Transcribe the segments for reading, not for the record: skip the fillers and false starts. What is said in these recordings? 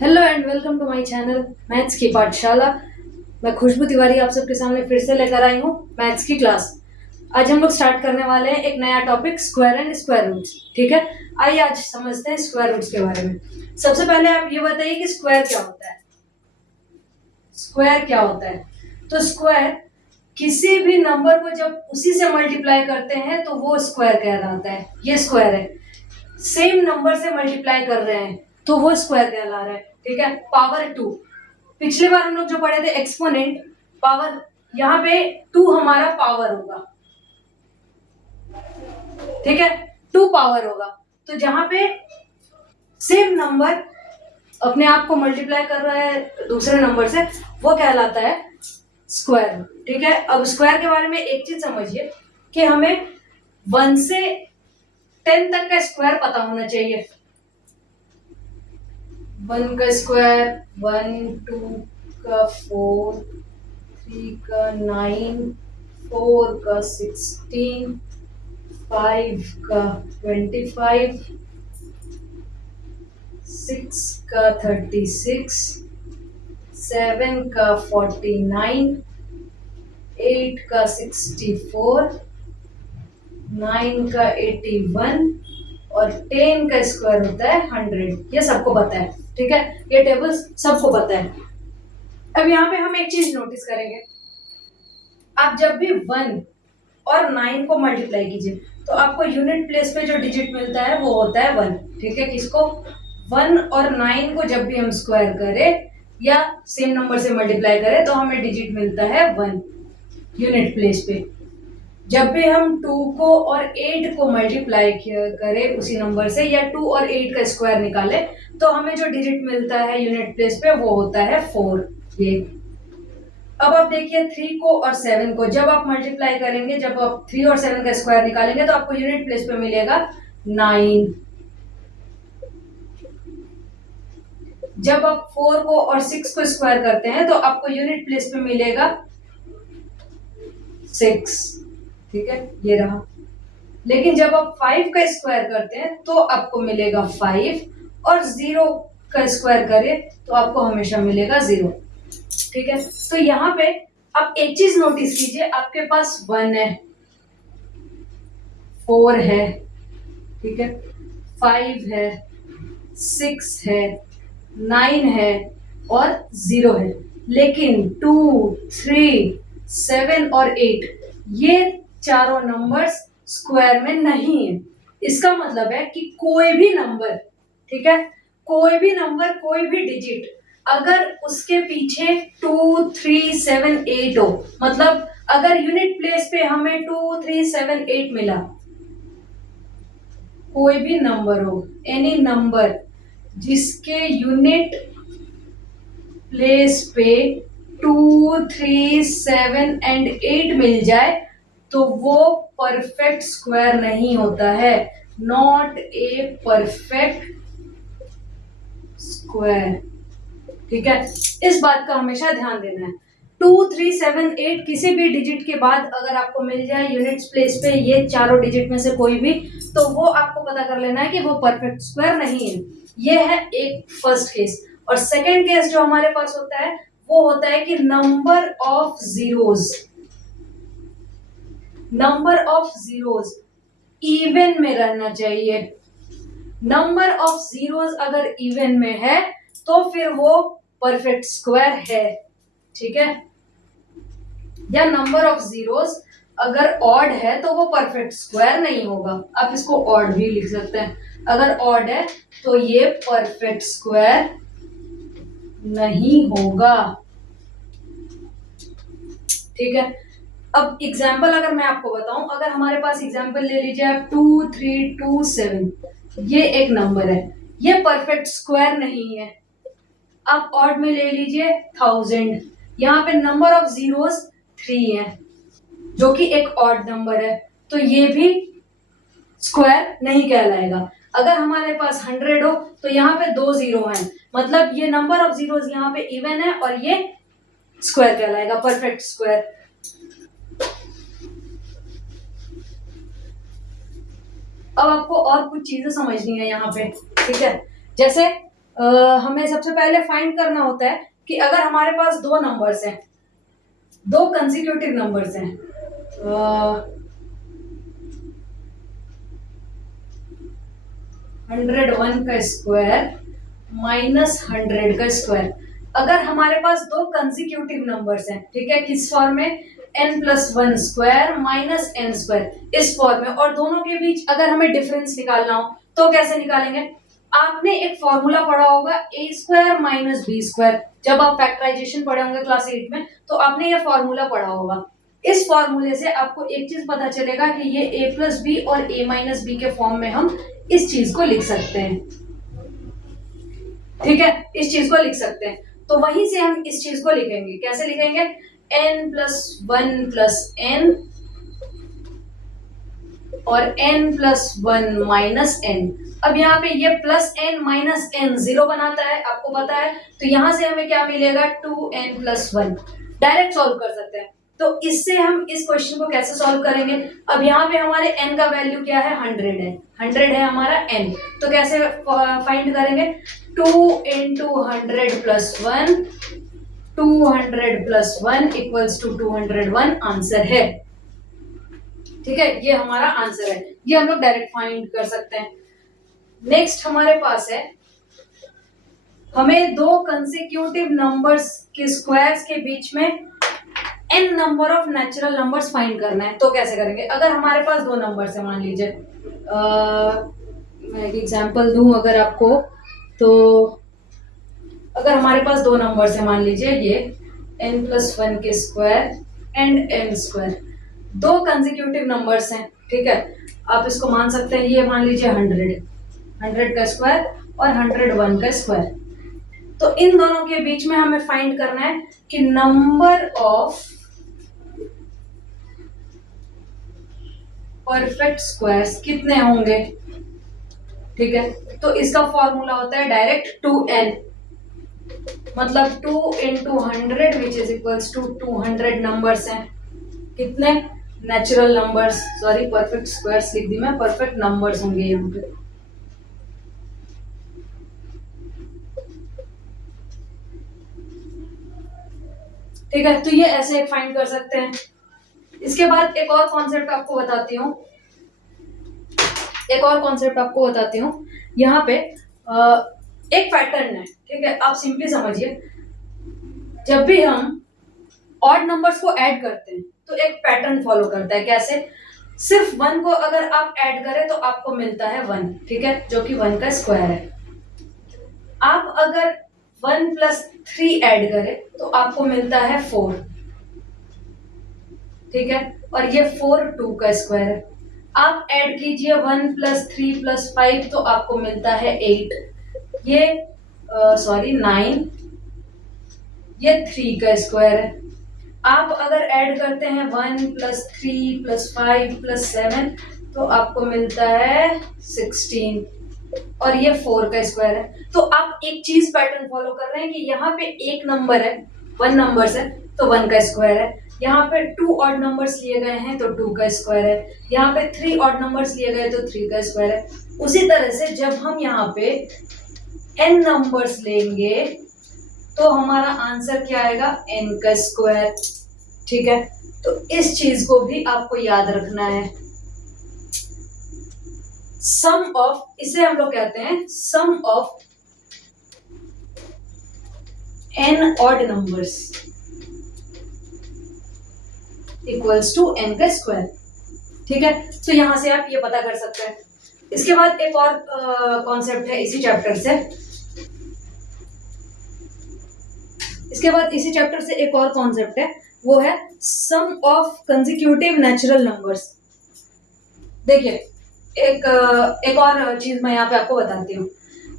Hello and welcome to my channel maths की पाठशाला। मैं खुशबू तिवारी आप सबके सामने फिर से लेकर आई हूँ मैथ्स की क्लास। आज हम लोग स्टार्ट करने वाले हैं एक नया topic square and square roots. ठीक है, आइए आज समझते हैं स्क्वायर रूट्स के बारे में। सबसे पहले आप ये बताइए कि स्क्वायर क्या होता है। स्क्वायर क्या होता है? तो स्क्वायर किसी भी नंबर को जब उसी से मल्टीप्लाई करते हैं तो वो स्क्वायर कहलाता है। ये स्क्वायर है। सेम नंबर से मल्टीप्लाई कर रहे हैं तो वो स्क्वायर कहला रहा है। ठीक है, पावर टू। पिछली बार हम लोग जो पढ़े थे एक्सपोनेंट पावर, यहाँ पे टू हमारा पावर होगा। ठीक है, टू पावर होगा। तो जहां पे सेम नंबर अपने आप को मल्टीप्लाई कर रहा है दूसरे नंबर से, वो कहलाता है स्क्वायर। ठीक है, अब स्क्वायर के बारे में एक चीज समझिए कि हमें 1 से 10 तक का स्क्वायर पता होना चाहिए। 1 का स्क्वायर 1, 2 का 4, 3 का 9, 4 का 16, 5 का 25, 6 का 36, 7 का 49, 8 का 64, 9 का 81 और 10 का स्क्वायर होता है 100। ये सबको पता है। ठीक है, ये टेबल्स सबको पता है। अब यहाँ पे हम एक चीज नोटिस करेंगे, आप जब भी 1 और 9 को मल्टीप्लाई कीजिए तो आपको यूनिट प्लेस पे जो डिजिट मिलता है वो होता है 1। ठीक है, किसको? 1 और 9 को जब भी हम स्क्वायर करें या सेम नंबर से मल्टीप्लाई करें तो हमें डिजिट मिलता है 1 यूनिट प्लेस पे। जब भी हम 2 को और 8 को मल्टीप्लाई करें उसी नंबर से या 2 और 8 का स्क्वायर निकालें तो हमें जो डिजिट मिलता है यूनिट प्लेस पे वो होता है 4। ये अब आप देखिए 3 को और 7 को जब आप मल्टीप्लाई करेंगे, जब आप 3 और 7 का स्क्वायर निकालेंगे तो आपको यूनिट प्लेस पे मिलेगा 9। जब आप 4 को और 6 को स्क्वायर करते हैं तो आपको यूनिट प्लेस पे मिलेगा 6। ठीक है, ये रहा। लेकिन जब आप 5 का स्क्वायर करते हैं तो आपको मिलेगा 5 और 0 का स्क्वायर करें तो आपको हमेशा मिलेगा 0। ठीक है, तो यहाँ पे आप एक चीज नोटिस कीजिए, आपके पास 1 है, 4 है, ठीक है, 5 है, 6 है, 9 है और 0 है। लेकिन 2, 3, 7 और 8 ये चारों नंबर्स स्क्वायर में नहीं है। इसका मतलब है कि कोई भी नंबर, ठीक है, कोई भी नंबर, कोई भी डिजिट अगर उसके पीछे 2, 3, 7, 8 हो, मतलब अगर यूनिट प्लेस पे हमें 2, 3, 7, 8 मिला, कोई भी नंबर हो, एनी नंबर जिसके यूनिट प्लेस पे 2, 3, 7 एंड 8 मिल जाए तो वो परफेक्ट स्क्वायर नहीं होता है। Not a perfect square. ठीक है, इस बात का हमेशा ध्यान देना है। 2, 3, 7, 8 किसी भी डिजिट के बाद अगर आपको मिल जाए यूनिट्स प्लेस पे ये चारों डिजिट में से कोई भी, तो वो आपको पता कर लेना है कि वो परफेक्ट स्क्वायर नहीं है। ये है एक फर्स्ट केस। और सेकंड केस जो हमारे पास होता है वो होता है कि number of zeros, number of zeros even में रहना चाहिए। नंबर ऑफ जीरोज अगर इवन में है तो फिर वो परफेक्ट स्क्वायर है। ठीक है, या नंबर ऑफ जीरोज अगर ऑड है तो वो परफेक्ट स्क्वायर नहीं होगा। आप इसको ऑड भी लिख सकते हैं। अगर ऑड है तो ये परफेक्ट स्क्वायर नहीं होगा। ठीक है, अब एग्जाम्पल अगर मैं आपको बताऊं, अगर हमारे पास एग्जाम्पल ले लीजिए आप 2, 3, 2, 7, ये एक नंबर है, ये परफेक्ट स्क्वायर नहीं है। आप ऑड में ले लीजिए 1000, यहाँ पे नंबर ऑफ जीरोस 3 है जो कि एक ऑड नंबर है, तो ये भी स्क्वायर नहीं कहलाएगा। अगर हमारे पास 100 हो तो यहाँ पे 2 जीरो हैं, मतलब ये नंबर ऑफ जीरोस यहाँ पे इवन है और ये स्क्वायर कहलाएगा, परफेक्ट स्क्वायर। अब आपको और कुछ चीजें समझनी है यहाँ पे। ठीक है, जैसे हमें सबसे पहले फाइंड करना होता है कि अगर हमारे पास दो नंबर्स हैं, दो कंसेक्यूटिव नंबर्स हैं, 101 का स्क्वायर माइनस 100 का स्क्वायर, अगर हमारे पास दो कंसेक्यूटिव नंबर्स हैं, ठीक है, किस फॉर्म में, n+1 square minus n square, इस फॉर्म में, और दोनों के बीच अगर हमें डिफरेंस निकालना हो तो कैसे निकालेंगे? आपने एक फॉर्मूला पढ़ा होगा ए स्क्वायर माइनस बी स्क्वायर, जब आप फैक्टराइजेशन पढ़े होंगे क्लास 8 में तो आपने ये फॉर्मूला पढ़ा होगा। इस फॉर्मूले से आपको एक चीज पता चलेगा कि ये a प्लस बी और a माइनस बी के फॉर्म में हम इस चीज को लिख सकते हैं, ठीक है, इस चीज को लिख सकते हैं। तो वहीं से हम इस चीज को लिखेंगे, कैसे लिखेंगे, n+1 प्लस n और n+1 माइनस n। अब यहाँ पे ये plus n minus n zero बनाता है, आपको पता है, तो यहां से हमें क्या मिलेगा, 2n+1, डायरेक्ट सॉल्व कर सकते हैं। तो इससे हम इस क्वेश्चन को कैसे सॉल्व करेंगे? अब यहाँ पे हमारे n का वैल्यू क्या है, 100 है, 100 है हमारा n, तो कैसे फाइंड करेंगे, 2 × 100 + 1, 200 + 1 इक्वल्स टू 201 आंसर है, ठीक है, ये हमारा आंसर है, ये हम लोग डायरेक्ट फाइंड कर सकते हैं। नेक्स्ट हमारे पास है, हमें दो कंसेक्यूटिव नंबर्स के स्क्वायर्स के बीच में n number of natural numbers find करना है, तो कैसे करेंगे? अगर हमारे पास दो नंबर्स है, मान लीजिए मैं एक एग्जांपल दूं अगर आपको, तो अगर हमारे पास दो नंबर्स है, मान लीजिए ये n+1 के स्क्वायर एंड n स्क्वायर, दो कंसेक्यूटिव नंबर्स हैं, ठीक है, आप इसको मान सकते हैं, ये मान लीजिए 100 का स्क्वायर और 101 का स्क्वायर। तो इन दोनों के बीच में हमें फाइंड करना है कि नंबर ऑफ परफेक्ट स्क्वायर्स कितने होंगे, ठीक है, तो इसका फॉर्मूला होता है डायरेक्ट 2n, मतलब 2 × 100 which is equals to 200 numbers हैं, कितने, natural numbers, sorry perfect squares लिख दी मैं, परफेक्ट नंबर्स होंगे यहाँ पे। ठीक है, तो ये ऐसे फाइंड कर सकते हैं। इसके बाद एक और कॉन्सेप्ट आपको बताती हूँ, यहाँ पे एक पैटर्न है, ठीक है, आप सिंपली समझिए, जब भी हम ऑड नंबर्स को ऐड करते हैं तो एक पैटर्न फॉलो करता है, कैसे, सिर्फ 1 को अगर आप ऐड करें तो आपको मिलता है 1, ठीक है, जो कि 1 का स्क्वायर है। आप अगर 1 + 3 ऐड करें तो आपको मिलता है 4, ठीक है, और ये 4 2 का स्क्वायर है। आप ऐड कीजिए 1 + 3 + 5 तो आपको मिलता है 8, ये 9, ये 3 का स्क्वायर है। आप अगर ऐड करते हैं 1 + 3 + 5 + 7 तो आपको मिलता है 16, और ये 4 का स्क्वायर है। तो आप एक चीज पैटर्न फॉलो कर रहे हैं कि यहाँ पे एक नंबर है, 1 नंबर्स है तो 1 का स्क्वायर है, यहाँ पे 2 ऑड नंबर्स लिए गए हैं तो 2 का स्क्वायर है, यहाँ पे 3 ऑड नंबर्स लिए गए तो 3 का स्क्वायर है। उसी तरह से जब हम यहाँ पे n नंबर्स लेंगे तो हमारा आंसर क्या आएगा, n का स्क्वायर, ठीक है, तो इस चीज को भी आपको याद रखना है। सम ऑफ, इसे हम लोग कहते हैं sum of n odd numbers equals to n का स्क्वायर, ठीक है, तो यहां से आप ये पता कर सकते हैं। इसके बाद एक और कॉन्सेप्ट है इसी चैप्टर से, एक और कॉन्सेप्ट है, वो है सम ऑफ कंसेक्यूटिव नेचुरल नंबर्स। देखिए एक और चीज मैं यहाँ पे आपको बताती हूँ,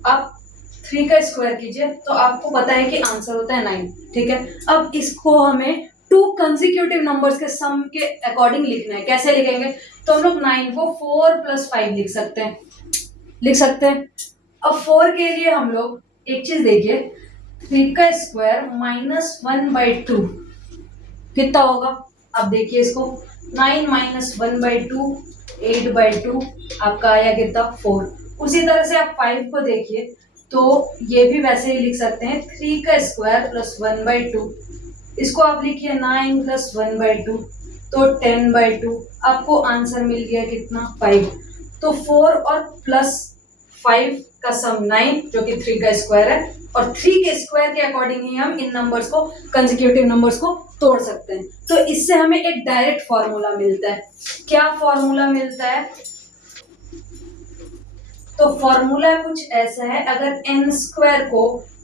आप 3 का स्क्वायर कीजिए तो आपको पता है कि आंसर होता है 9, ठीक है, अब इसको हमें 2 कंसेक्यूटिव नंबर्स के सम के अकॉर्डिंग लिखना है, कैसे लिखेंगे, तो हम लोग 9 को 4 + 5 लिख सकते हैं। अब 4 के लिए हम लोग एक चीज देखिए, 3 का स्क्वायर -1/2 कितना होगा, अब देखिए इसको, 9 - 1/2 8/2 आपका आया कितना, 4। उसी तरह से आप 5 को देखिए, तो ये भी वैसे ही लिख सकते हैं 3 का स्क्वायर प्लस 1/2, इसको आप लिखिए 9 प्लस 1/2, तो 10/2। आपको आंसर मिल गया कितना, 5। तो 4 और प्लस 5 का सम 9 जो कि 3 का स्क्वायर है, और 3 के स्क्वायर के अकॉर्डिंग ही हम इन नंबर्स को, कंसेक्यूटिव नंबर्स को तोड़ सकते हैं। तो इससे हमें एक डायरेक्ट फॉर्मूला मिलता है। क्या फॉर्मूला मिलता है? तो फॉर्मूला कुछ ऐसा है, अगर n स्क्वायर को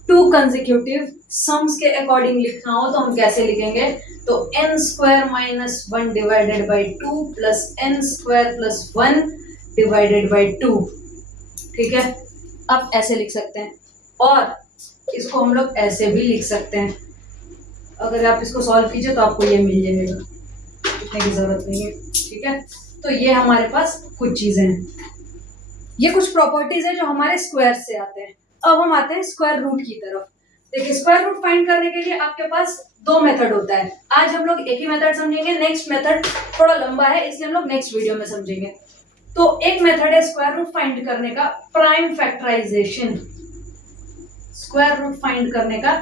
2 कंसेक्यूटिव सम्स के अकॉर्डिंग लिखना हो तो हम कैसे लिखेंगे? तो n square minus 1 divided by 2 plus n square plus 1 divided by 2। ठीक है, आप ऐसे लिख सकते हैं, और इसको हम लोग ऐसे भी लिख सकते हैं। अगर आप इसको सॉल्व कीजिए तो आपको ये मिल जाएगा, लिखने की जरूरत नहीं है। ठीक है, तो ये हमारे पास कुछ चीजें हैं, ये कुछ प्रॉपर्टीज है जो हमारे स्क्वायर से आते हैं। अब हम आते हैं स्क्वायर रूट की तरफ। देखिए, स्क्वायर रूट फाइंड करने के लिए आपके पास दो मेथड होता है। आज हम लोग एक ही मेथड समझेंगे, नेक्स्ट मेथड थोड़ा लंबा है इसलिए हम लोग नेक्स्ट वीडियो में समझेंगे। तो एक मेथड है स्क्वायर रूट फाइंड करने का, prime factorization. Square root find करने का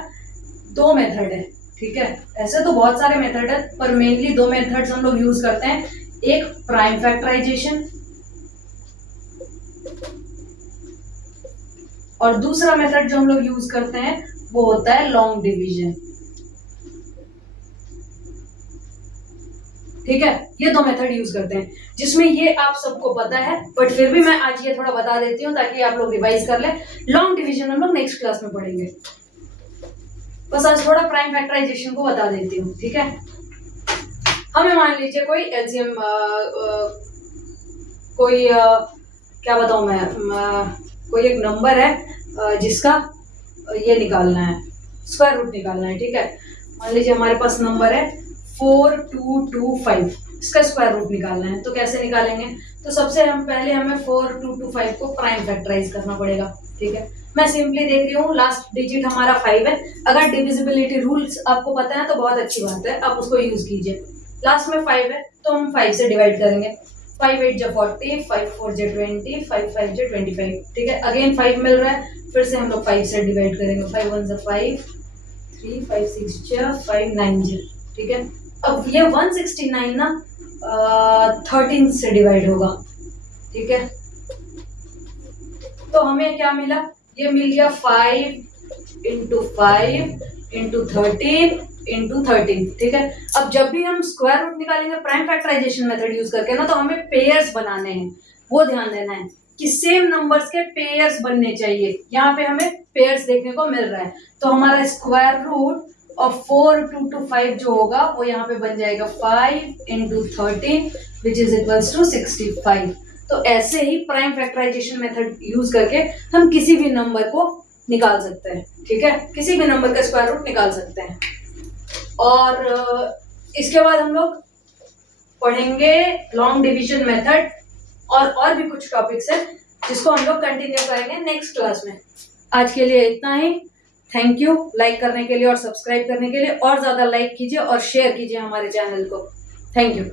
दो मेथड है। ठीक है, ऐसे तो बहुत सारे मेथड है पर मेनली दो मेथड्स हम लोग यूज करते हैं। एक प्राइम फैक्टराइजेशन और दूसरा मेथड जो हम लोग यूज करते हैं वो होता है लॉन्ग डिवीजन। ठीक है, ये दो मेथड यूज करते हैं, जिसमें ये आप सबको पता है बट फिर भी मैं आज ये थोड़ा बता देती हूँ ताकि आप लोग रिवाइज कर लें। लॉन्ग डिवीजन हम लोग नेक्स्ट क्लास में पढ़ेंगे, बस आज थोड़ा प्राइम फैक्टराइजेशन को बता देती हूँ। ठीक है, हमें मान लीजिए कोई एलसीएम, कोई क्या बताऊं मैं, कोई एक नंबर है जिसका ये निकालना है, स्क्वायर रूट निकालना है। ठीक है, मान लीजिए हमारे पास नंबर है 4225, इसका स्क्वायर रूट निकालना है। तो कैसे निकालेंगे? तो सबसे हम पहले हमें 4225 को प्राइम फैक्टराइज करना पड़ेगा। ठीक है, मैं सिंपली देख रही हूँ, लास्ट डिजिट हमारा 5 है। अगर डिविजिबिलिटी रूल्स आपको पता है तो बहुत अच्छी बात है, आप उसको यूज कीजिए। लास्ट में 5 है तो हम 5 से डिवाइड करेंगे। 5 8 जा 40, 5 4 जा 20, 5 5 जा 25। ठीक है, अगेन 5 मिल रहा है, फिर से हम लोग 5 से डिवाइड करेंगे। 5 1 जा 5, 3 5 6 जा 5 9 जा। ठीक है, अब ये 169 ना 13 से डिवाइड होगा। ठीक है, तो हमें क्या मिला? ये मिल गया 5 इंटू 5 इंटू 13 इंटू 13। ठीक है, अब जब भी हम स्क्वायर रूट निकालेंगे प्राइम फैक्टराइजेशन मेथड यूज करके ना, तो हमें पेयर्स बनाने हैं, वो ध्यान देना है कि सेम नंबर्स के पेयर्स बनने चाहिए। यहाँ पे हमें पेयर्स देखने को मिल रहा है, तो हमारा स्क्वायर रूट और 4 2 5 जो होगा वो यहाँ पे बन जाएगा 5 into 13 which is equals to 65। तो ऐसे ही प्राइम फैक्टराइजेशन मेथड यूज करके हम किसी भी नंबर को निकाल सकते हैं। ठीक है, किसी भी नंबर का स्क्वायर रूट निकाल सकते हैं। और इसके बाद हम लोग पढ़ेंगे लॉन्ग डिवीजन मेथड और भी कुछ टॉपिक्स है जिसको हम लोग कंटिन्यू करेंगे नेक्स्ट क्लास में। आज के लिए इतना ही। थैंक यू लाइक करने के लिए और सब्सक्राइब करने के लिए, और ज्यादा लाइक कीजिए और शेयर कीजिए हमारे चैनल को। Thank you.